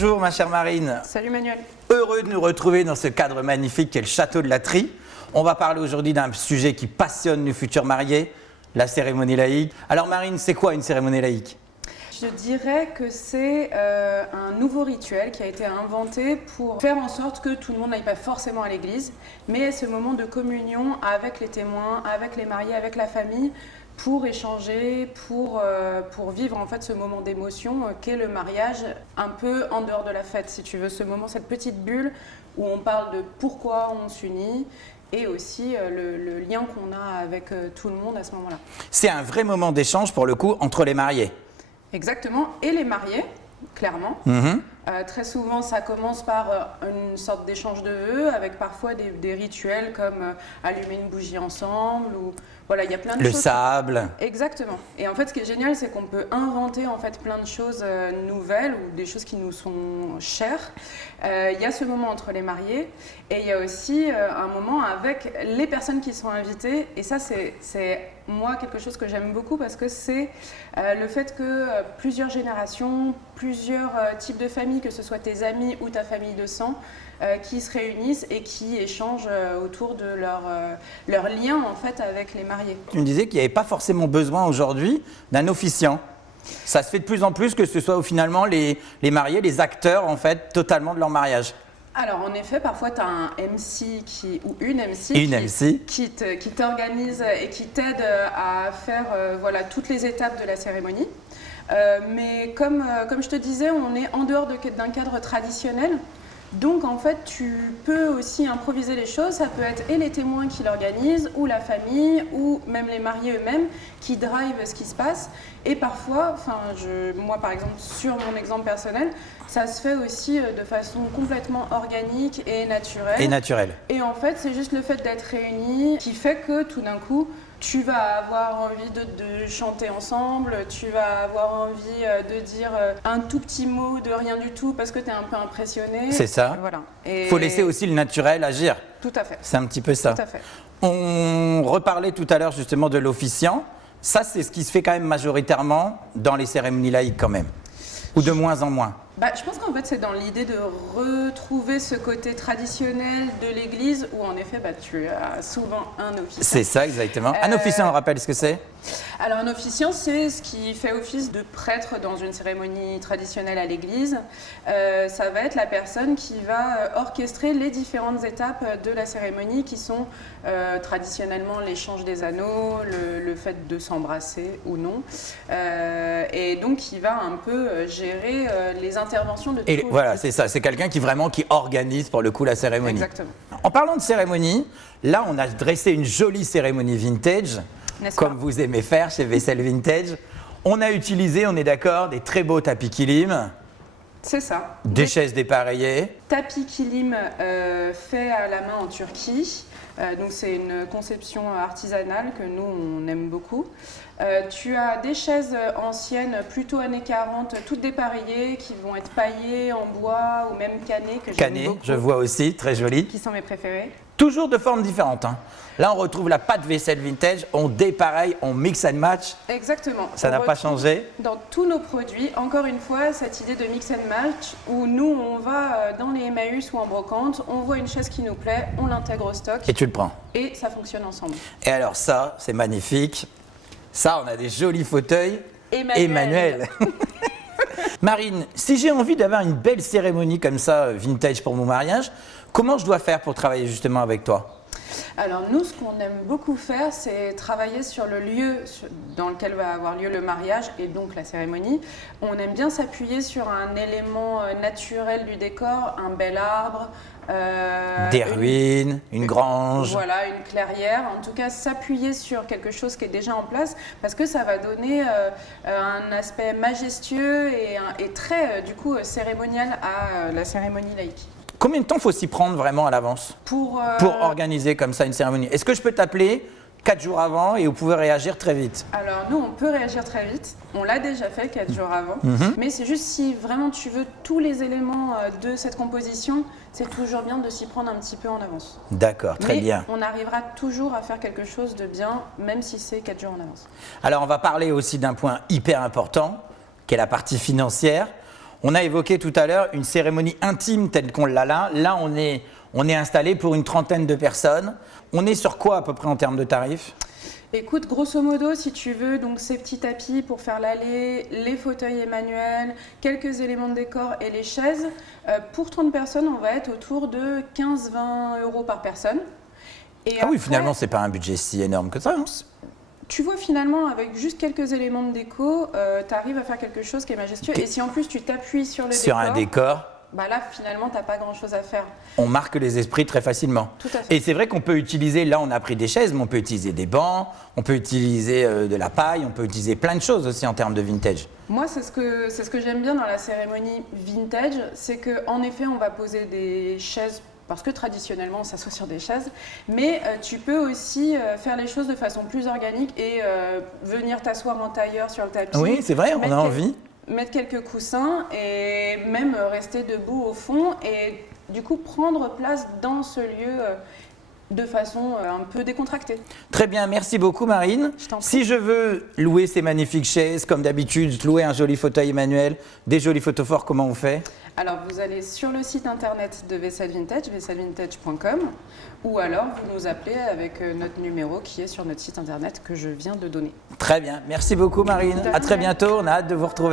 Bonjour ma chère Marine. Salut Manuel. Heureux de nous retrouver dans ce cadre magnifique qu'est le château de Latry. On va parler aujourd'hui d'un sujet qui passionne nos futurs mariés, la cérémonie laïque. Alors Marine, c'est quoi une cérémonie laïque ? Je dirais que c'est un nouveau rituel qui a été inventé pour faire en sorte que tout le monde n'aille pas forcément à l'église, mais ce moment de communion avec les témoins, avec les mariés, avec la famille, pour échanger, pour vivre en fait ce moment d'émotion qu'est le mariage, un peu en dehors de la fête, si tu veux, ce moment, cette petite bulle où on parle de pourquoi on s'unit et aussi le lien qu'on a avec tout le monde à ce moment-là. C'est un vrai moment d'échange pour le coup entre les mariés. Exactement, et les mariés, clairement. Très souvent, ça commence par une sorte d'échange de vœux avec parfois des rituels comme allumer une bougie ensemble ou voilà, il y a plein de choses. Le sable. Exactement. Et en fait, ce qui est génial, c'est qu'on peut inventer en fait plein de choses nouvelles ou des choses qui nous sont chères. Il y a ce moment entre les mariés et il y a aussi un moment avec les personnes qui sont invitées. Et ça, c'est moi quelque chose que j'aime beaucoup parce que c'est le fait que plusieurs générations, plusieurs types de familles, que ce soit tes amis ou ta famille de sang, qui se réunissent et qui échangent autour de leur lien en fait avec les mariés. Tu me disais qu'il n'y avait pas forcément besoin aujourd'hui d'un officiant. Ça se fait de plus en plus que ce soit finalement les mariés, les acteurs en fait totalement de leur mariage. Alors en effet, parfois tu as un MC ou une MC qui t'organise et qui t'aide à faire voilà, toutes les étapes de la cérémonie. Mais comme je te disais, on est en dehors d'un cadre traditionnel. Donc en fait, tu peux aussi improviser les choses. Ça peut être et les témoins qui l'organisent, ou la famille, ou même les mariés eux-mêmes qui drivent ce qui se passe. Et parfois, moi par exemple, sur mon exemple personnel, ça se fait aussi de façon complètement organique et naturelle. Et en fait, c'est juste le fait d'être réunis qui fait que tout d'un coup, tu vas avoir envie de chanter ensemble, tu vas avoir envie de dire un tout petit mot de rien du tout parce que tu es un peu impressionné. C'est ça. Voilà. Il faut laisser aussi le naturel agir. Tout à fait. C'est un petit peu ça. Tout à fait. On reparlait tout à l'heure justement de l'officiant. Ça, c'est ce qui se fait quand même majoritairement dans les cérémonies laïques quand même. Ou de moins en moins. Je pense qu'en fait, c'est dans l'idée de retrouver ce côté traditionnel de l'église où en effet, tu as souvent un officiant. C'est ça, exactement. Un officiant, on rappelle ce que c'est ? Alors, un officiant, c'est ce qui fait office de prêtre dans une cérémonie traditionnelle à l'église. Ça va être la personne qui va orchestrer les différentes étapes de la cérémonie qui sont traditionnellement l'échange des anneaux, le fait de s'embrasser ou non. Et donc, qui va un peu gérer les interventions de tout. Et voilà, c'est ça. C'est quelqu'un qui organise pour le coup la cérémonie. Exactement. En parlant de cérémonie, là, on a dressé une jolie cérémonie vintage, comme vous aimez faire chez Vaisselle Vintage. On a utilisé, on est d'accord, des très beaux tapis kilim. C'est ça. Des chaises dépareillées. Tapis kilim fait à la main en Turquie. Donc c'est une conception artisanale que nous on aime beaucoup. Tu as des chaises anciennes, plutôt années 40, toutes dépareillées, qui vont être paillées en bois ou même cannées, que j'aime beaucoup. Je vois aussi, très joli. Qui sont mes préférées. Toujours de formes différentes. Là, on retrouve la pâte vaisselle vintage, on dépareille, on mix and match. Exactement. Ça n'a pas changé. Dans tous nos produits, encore une fois, cette idée de mix and match, où nous, on va dans les Emmaüs ou en brocante, on voit une chaise qui nous plaît, on l'intègre au stock. Et tu le prends. Et ça fonctionne ensemble. Et alors ça, c'est magnifique. Ça, on a des jolis fauteuils. Emmanuel. Marine, si j'ai envie d'avoir une belle cérémonie comme ça, vintage pour mon mariage, comment je dois faire pour travailler justement avec toi ? Alors nous, ce qu'on aime beaucoup faire, c'est travailler sur le lieu dans lequel va avoir lieu le mariage et donc la cérémonie. On aime bien s'appuyer sur un élément naturel du décor, un bel arbre, des ruines, une grange. Voilà, une clairière. En tout cas, s'appuyer sur quelque chose qui est déjà en place parce que ça va donner un aspect majestueux et très du coup cérémonial à la cérémonie laïque. Combien de temps faut s'y prendre vraiment à l'avance pour organiser comme ça une cérémonie ? Est-ce que je peux t'appeler 4 jours avant et vous pouvez réagir très vite ? Alors nous, on peut réagir très vite. On l'a déjà fait 4 jours avant. Mais c'est juste si vraiment tu veux tous les éléments de cette composition, c'est toujours bien de s'y prendre un petit peu en avance. D'accord, très bien. On arrivera toujours à faire quelque chose de bien, même si c'est 4 jours en avance. Alors on va parler aussi d'un point hyper important, qui est la partie financière. On a évoqué tout à l'heure une cérémonie intime telle qu'on l'a là. Là, on est installé pour une 30aine de personnes. On est sur quoi à peu près en termes de tarifs ? Écoute, grosso modo, si tu veux, donc ces petits tapis pour faire l'allée, les fauteuils Emmanuel, quelques éléments de décor et les chaises, pour 30 personnes, on va être autour de 15-20 € par personne. Et oui, finalement, c'est pas un budget si énorme que ça. Hein. Tu vois, finalement, avec juste quelques éléments de déco, tu arrives à faire quelque chose qui est majestueux. Okay. Et si en plus tu t'appuies sur le décor... Sur un décor, bah là, finalement, tu n'as pas grand-chose à faire. On marque les esprits très facilement. Tout à fait. Et c'est vrai qu'on peut utiliser, là on a pris des chaises, mais on peut utiliser des bancs, on peut utiliser de la paille, on peut utiliser plein de choses aussi en termes de vintage. Moi, c'est ce que j'aime bien dans la cérémonie vintage, c'est qu'en effet, on va poser des chaises, parce que traditionnellement, on s'assoit sur des chaises, mais tu peux aussi faire les choses de façon plus organique et venir t'asseoir en tailleur sur le tapis. Oui, c'est vrai, on a envie. Mettre quelques coussins et même rester debout au fond et du coup prendre place dans ce lieu de façon un peu décontractée. Très bien, merci beaucoup Marine. Si je veux louer ces magnifiques chaises, comme d'habitude, louer un joli fauteuil Emmanuel, des jolis photophores, comment on fait ? Alors vous allez sur le site internet de Vaisselle Vintage, vaissellevintage.com, ou alors vous nous appelez avec notre numéro qui est sur notre site internet que je viens de donner. Très bien, merci beaucoup Marine. À très bientôt, on a hâte de vous retrouver.